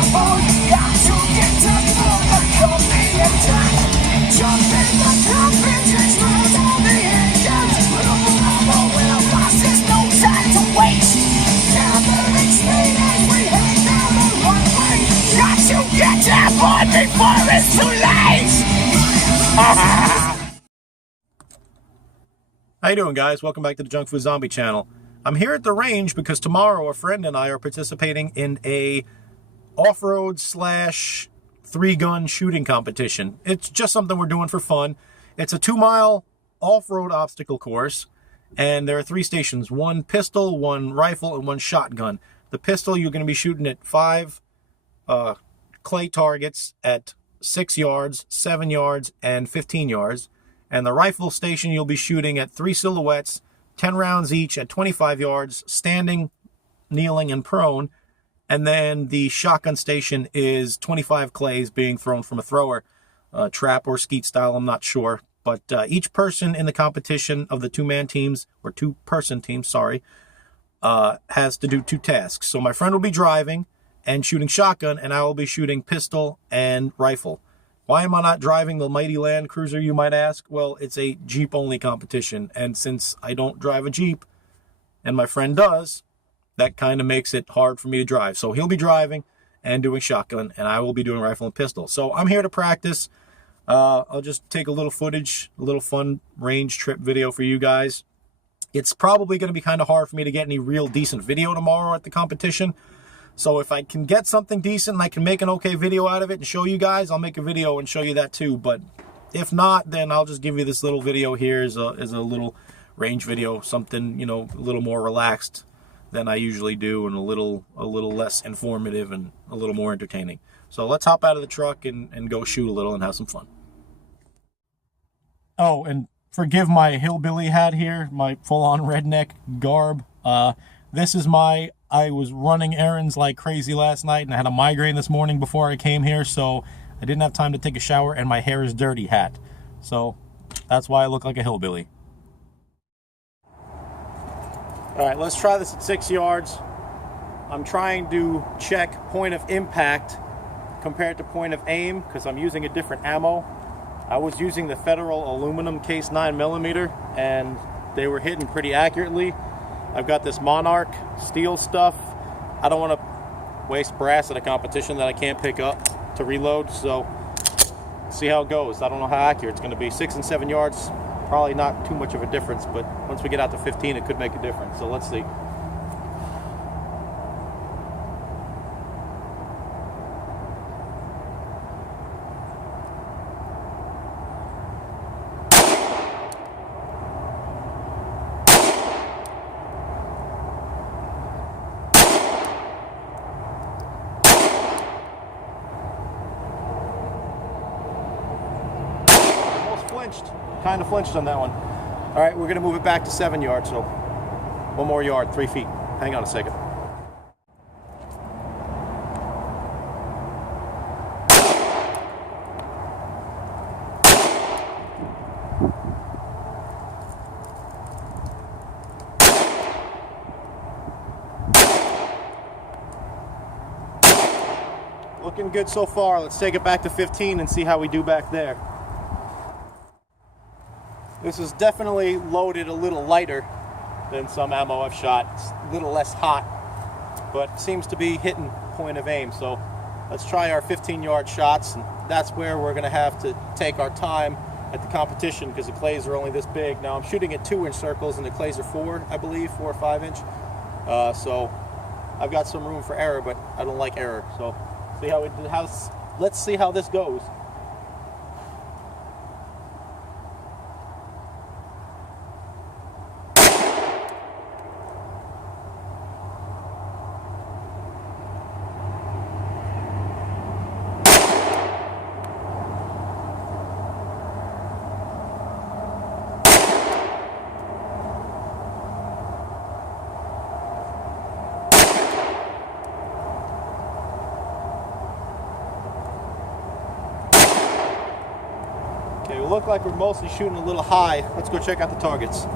Before it's too late! How you doing, guys? Welcome back to the Junk Food Zombie channel. I'm here at the range because tomorrow a friend and I are participating in a off-road / 3-gun shooting competition. It's just something we're doing for fun. It's a 2-mile off-road obstacle course, and there are 3 stations: 1 pistol, 1 rifle, and 1 shotgun. The pistol, you're going to be shooting at 5 clay targets at 6 yards, 7 yards, and 15 yards. And the rifle station, you'll be shooting at 3 silhouettes, 10 rounds each at 25 yards, standing, kneeling, and prone. And then the shotgun station is 25 clays being thrown from a thrower, trap or skeet style, I'm not sure. But each person in the competition of the 2-man teams, or 2-person teams, sorry, has to do 2 tasks. So my friend will be driving and shooting shotgun, and I will be shooting pistol and rifle. Why am I not driving the mighty Land Cruiser, you might ask? Well, it's a Jeep-only competition, and since I don't drive a Jeep, and my friend does, that kind of makes it hard for me to drive. So he'll be driving and doing shotgun, and I will be doing rifle and pistol. So I'm here to practice. I'll just take a little footage, a little fun range trip video for you guys. It's probably going to be kind of hard for me to get any real decent video tomorrow at the competition. So if I can get something decent and I can make an okay video out of it and show you guys, I'll make a video and show you that too. But if not, then I'll just give you this little video here as a little range video, something, you know, a little more relaxed than I usually do, and a little less informative and a little more entertaining. So let's hop out of the truck and go shoot a little and have some fun. Oh, and forgive my hillbilly hat here, my full-on redneck garb. This is I was running errands like crazy last night, and I had a migraine this morning before I came here, so I didn't have time to take a shower, and my hair is dirty hat. So that's why I look like a hillbilly. All right, let's try this at 6 yards. I'm trying to check point of impact compared to point of aim because I'm using a different ammo. I was using the Federal aluminum case 9mm, and they were hitting pretty accurately. I've got this Monarch steel stuff. I don't want to waste brass at a competition that I can't pick up to reload, so see how it goes. I don't know how accurate it's going to be. 6 and 7 yards, probably not too much of a difference, but once we get out to 15, it could make a difference, so let's see. Kind of flinched on that one. All right, we're going to move it back to 7 yards, so 1 more yard, 3 feet. Hang on a second. Looking good so far. Let's take it back to 15 and see how we do back there. This is definitely loaded a little lighter than some ammo I've shot. It's a little less hot, but seems to be hitting point of aim. So let's try our 15-yard shots, and that's where we're going to have to take our time at the competition because the clays are only this big. Now I'm shooting at 2-inch circles, and the clays are 4, I believe, 4 or 5-inch. So I've got some room for error, but I don't like error. So let's see how this goes. Okay, we look like we're mostly shooting a little high. Let's go check out the targets.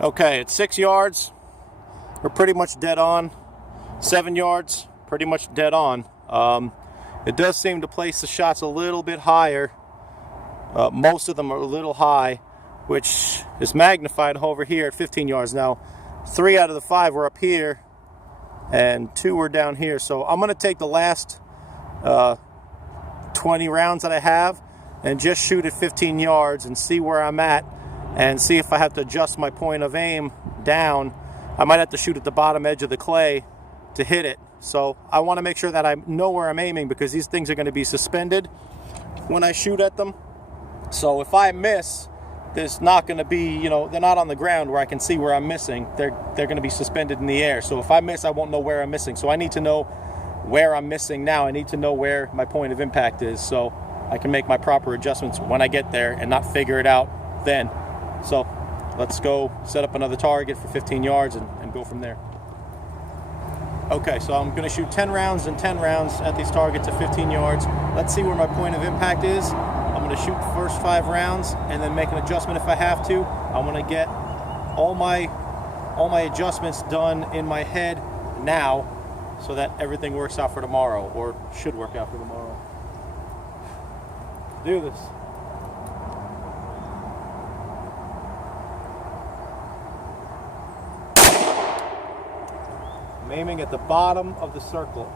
Okay, at 6 yards, we're pretty much dead on. 7 yards, pretty much dead on. It does seem to place the shots a little bit higher. Most of them are a little high, which is magnified over here at 15 yards. Now, 3 out of the 5 were up here, and 2 were down here. So I'm going to take the last 20 rounds that I have and just shoot at 15 yards and see where I'm at, and see if I have to adjust my point of aim down. I might have to shoot at the bottom edge of the clay to hit it. So I want to make sure that I know where I'm aiming, because these things are going to be suspended when I shoot at them. So if I miss, there's not going to be, you know, they're not on the ground where I can see where I'm missing. They're going to be suspended in the air. So if I miss, I won't know where I'm missing. So I need to know where I'm missing now. I need to know where my point of impact is, so I can make my proper adjustments when I get there and not figure it out then. So let's go set up another target for 15 yards and go from there. Okay, so I'm going to shoot 10 rounds and 10 rounds at these targets at 15 yards. Let's see where my point of impact is. I'm going to shoot the first 5 rounds and then make an adjustment if I have to. I want to get all my adjustments done in my head now, so that everything works out for tomorrow, or should work out for tomorrow. Do this. I'm aiming at the bottom of the circle.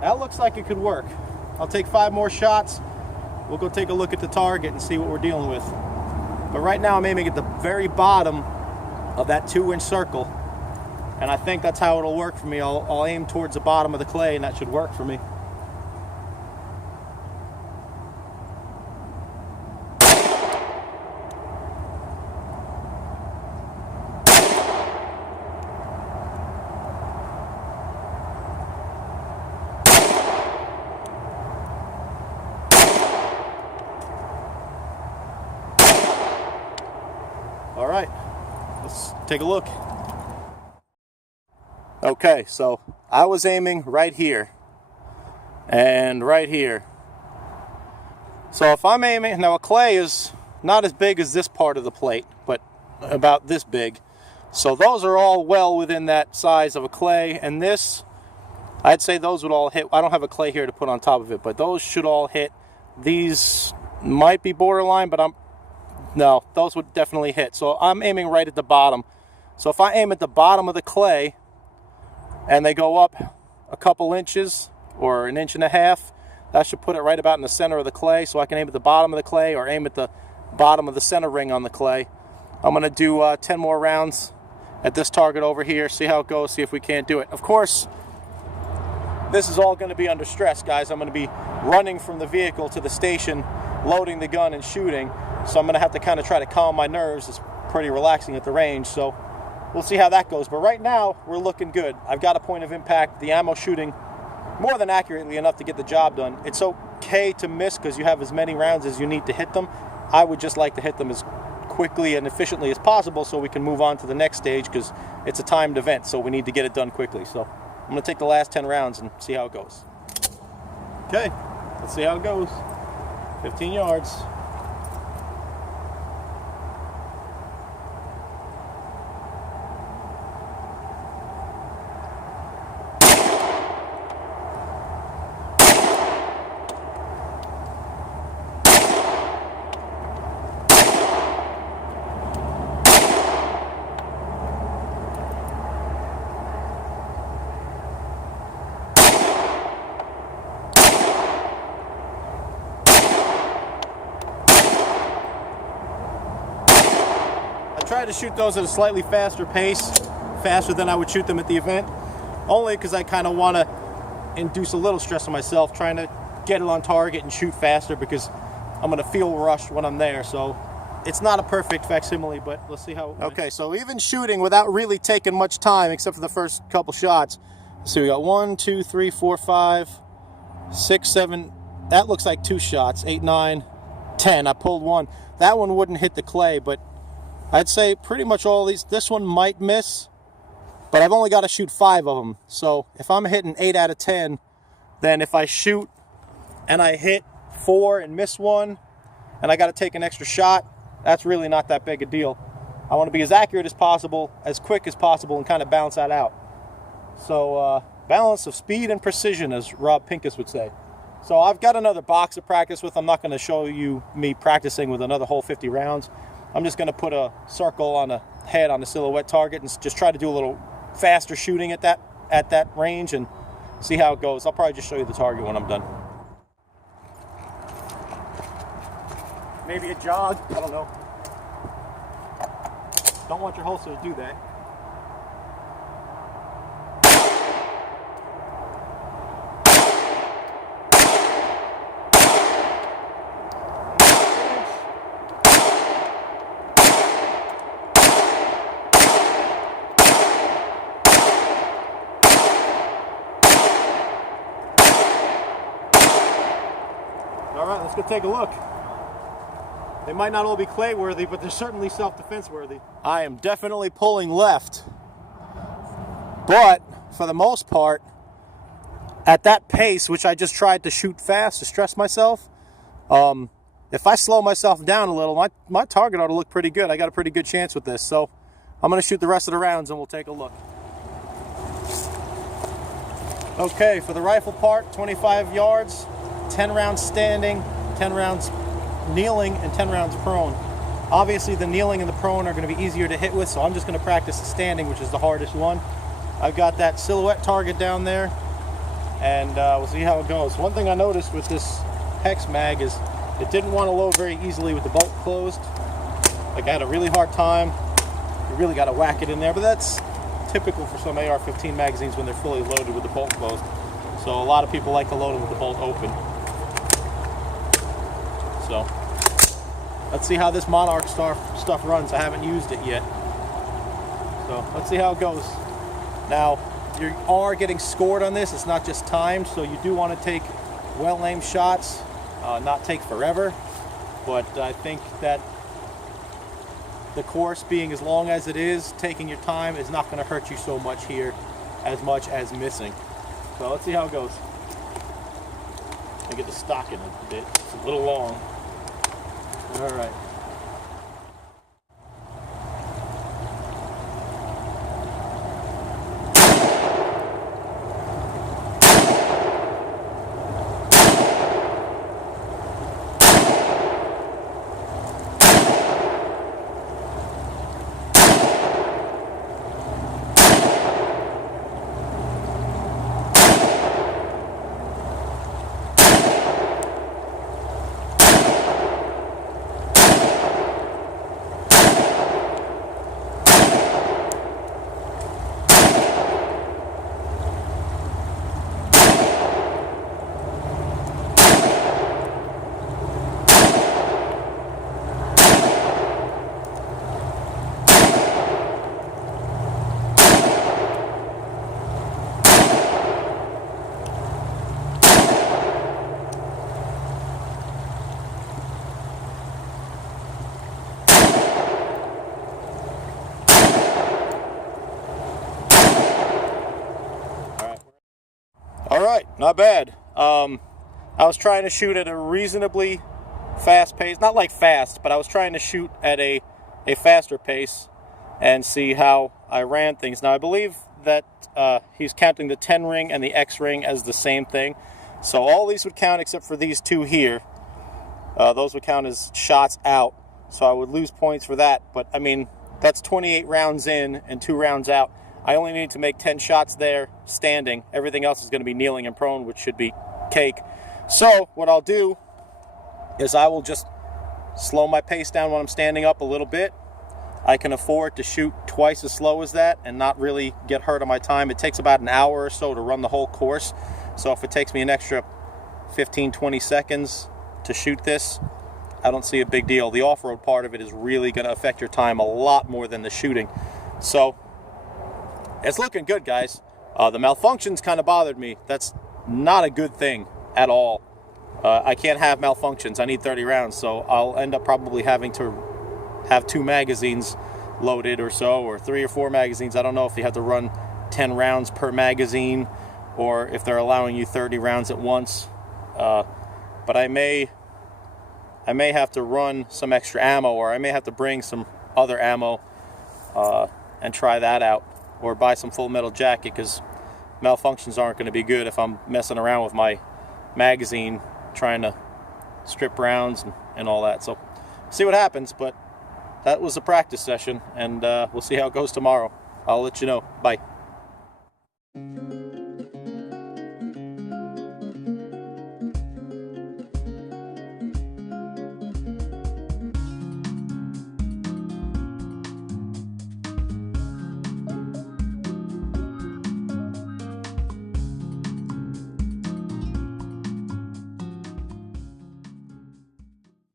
That looks like it could work. I'll take 5 more shots. We'll go take a look at the target and see what we're dealing with. But right now I'm aiming at the very bottom of that 2-inch circle, and I think that's how it'll work for me. I'll aim towards the bottom of the clay, and that should work for me. All right, let's take a look. Okay, so I was aiming right here and right here. So if I'm aiming, now a clay is not as big as this part of the plate, but about this big. So those are all well within that size of a clay, and this, I'd say those would all hit. I don't have a clay here to put on top of it, but those should all hit. These might be borderline, but no, those would definitely hit. So I'm aiming right at the bottom. So if I aim at the bottom of the clay and they go up a couple inches or 1.5 inches, that should put it right about in the center of the clay. So I can aim at the bottom of the clay or aim at the bottom of the center ring on the clay. I'm going to do 10 more rounds at this target over here, see how it goes, see if we can't do it. Of course, this is all going to be under stress, guys. I'm going to be running from the vehicle to the station, loading the gun and shooting. So I'm going to have to kind of try to calm my nerves. It's pretty relaxing at the range, so we'll see how that goes. But right now, we're looking good. I've got a point of impact. The ammo shooting more than accurately enough to get the job done. It's okay to miss because you have as many rounds as you need to hit them. I would just like to hit them as quickly and efficiently as possible so we can move on to the next stage, because it's a timed event, so we need to get it done quickly. So I'm going to take the last 10 rounds and see how it goes. Okay, let's see how it goes. 15 yards. Try to shoot those at a slightly faster pace, faster than I would shoot them at the event, only because I kind of want to induce a little stress on myself, trying to get it on target and shoot faster, because I'm going to feel rushed when I'm there. So it's not a perfect facsimile, but let's see how it went. Okay, so even shooting without really taking much time, except for the first couple shots. So we got 1, 2, 3, 4, 5, 6, 7. That looks like 2 shots. 8, 9, 10. I pulled 1. That one wouldn't hit the clay, but I'd say pretty much all these. This one might miss. but I've only got to shoot 5 of them. So if I'm hitting 8 out of 10, then if I shoot and I hit 4 and miss 1, and I got to take an extra shot, that's really not that big a deal. I want to be as accurate as possible, as quick as possible, and kind of balance that out. So balance of speed and precision, as Rob Pincus would say. So I've got another box to practice with. I'm not going to show you me practicing with another whole 50 rounds. I'm just going to put a circle on the head on the silhouette target and just try to do a little faster shooting at that range and see how it goes. I'll probably just show you the target when I'm done. Maybe a jog, I don't know. Don't want your holster to do that. All right, let's go take a look. They might not all be clay worthy, but they're certainly self-defense worthy. I am definitely pulling left, but for the most part, at that pace, which I just tried to shoot fast to stress myself, if I slow myself down a little, my target ought to look pretty good. I got a pretty good chance with this, so I'm going to shoot the rest of the rounds and we'll take a look. Okay, for the rifle part, 25 yards, 10 rounds standing, 10 rounds kneeling, and 10 rounds prone. Obviously the kneeling and the prone are going to be easier to hit with, so I'm just going to practice the standing, which is the hardest one. I've got that silhouette target down there, and we'll see how it goes. One thing I noticed with this hex mag is it didn't want to load very easily with the bolt closed. Like, I had a really hard time. You really got to whack it in there, but that's typical for some AR-15 magazines when they're fully loaded with the bolt closed. So a lot of people like to load them with the bolt open. So let's see how this Monarch stuff runs. I haven't used it yet. So let's see how it goes. Now, you are getting scored on this. It's not just timed, so you do want to take well-aimed shots, not take forever. But I think that the course being as long as it is, taking your time is not going to hurt you so much here as much as missing. So let's see how it goes. I get the stock in it a bit. It's a little long. All right. Alright, not bad. I was trying to shoot at a reasonably fast pace. Not like fast, but I was trying to shoot at a faster pace and see how I ran things. Now, I believe that he's counting the 10 ring and the X ring as the same thing. So all these would count except for these two here. Those would count as shots out. So I would lose points for that. But, I mean, that's 28 rounds in and 2 rounds out. I only need to make 10 shots there standing. Everything else is going to be kneeling and prone, which should be cake. So what I'll do is I will just slow my pace down when I'm standing up a little bit. I can afford to shoot twice as slow as that and not really get hurt on my time. It takes about an hour or so to run the whole course. So if it takes me an extra 15-20 seconds to shoot this, I don't see a big deal. The off-road part of it is really going to affect your time a lot more than the shooting. So it's looking good, guys. The malfunctions kind of bothered me. That's not a good thing at all. I can't have malfunctions. I need 30 rounds, so I'll end up probably having to have 2 magazines loaded or so, or 3 or 4 magazines. I don't know if you have to run 10 rounds per magazine or if they're allowing you 30 rounds at once. But I may have to run some extra ammo, or I may have to bring some other ammo and try that out, or buy some full metal jacket, because malfunctions aren't going to be good if I'm messing around with my magazine trying to strip rounds and all that. So see what happens, but that was a practice session, and we'll see how it goes tomorrow. I'll let you know. Bye.